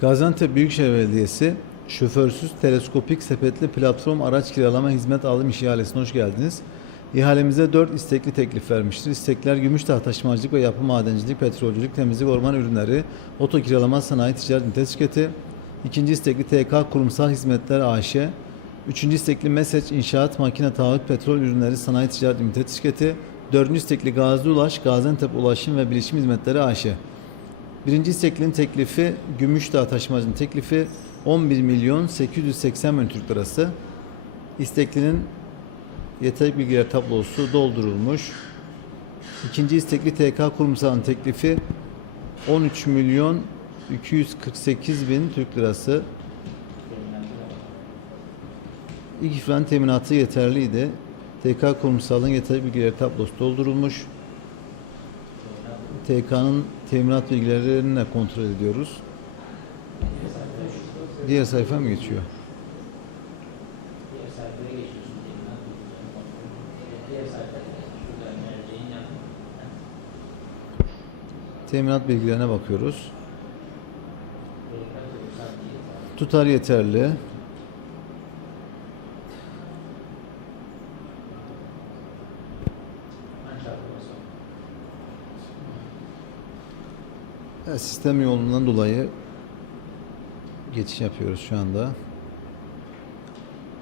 Gaziantep Büyükşehir Belediyesi şoförsüz teleskopik sepetli platform araç kiralama hizmet alım ihalesine hoş geldiniz. İhalemize 4 istekli teklif vermiştir. İstekler Gümüşdağ Taşımacılık ve Yapı Madencilik, Petrolcülük, Temizlik, Orman Ürünleri, Oto Kiralama Sanayi Ticaret Ünite Şirketi. İkinci istekli TK Kurumsal Hizmetler AŞ. Üçüncü istekli Meseç İnşaat Makine Taahhüt Petrol Ürünleri Sanayi Ticaret Ünite Şirketi. Dördüncü istekli Gazi Ulaş, Gaziantep Ulaşım ve Bilişim Hizmetleri AŞ. Birinci isteklinin teklifi Gümüşdağ taşımacının teklifi 11 milyon 880 bin Türk lirası. İsteklinin yeterli bilgiler tablosu doldurulmuş. İkinci istekli TK kurumsalın teklifi 13 milyon 248 bin Türk lirası. İlk ifran teminatı yeterliydi. TK kurumsalın yeterli bilgiler tablosu doldurulmuş. TK'nın teminat bilgilerini kontrol ediyoruz. Diğer sayfa mı geçiyor? Teminat bilgilerine bakıyoruz. Tutar yeterli. Evet, sistem yoğunluğundan dolayı geçiş yapıyoruz şu anda.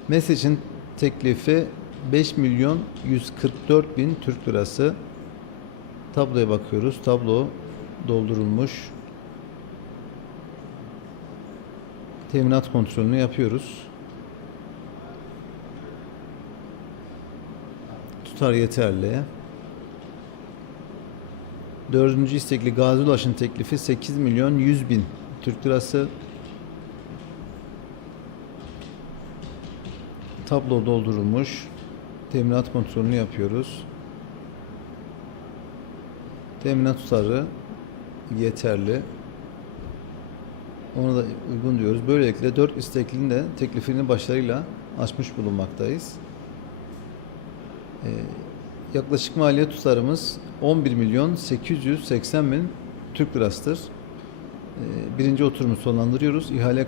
Message'in teklifi 5 milyon 144 bin Türk lirası. Tabloya bakıyoruz. Tablo doldurulmuş. Teminat kontrolünü yapıyoruz. Tutar yeterli. Dördüncü istekli Gazi Ulaş'ın teklifi 8 milyon 100 bin Türk lirası. Tablo doldurulmuş. Teminat kontrolünü yapıyoruz. Teminat tutarı yeterli. Onu da uygun diyoruz. Böylelikle 4 isteklinin de teklifini başarıyla açmış bulunmaktayız. Ee, yaklaşık maliyet tutarımız 11 milyon 880 bin Türk lirasıdır. Ee, birinci oturumu sonlandırıyoruz. İhale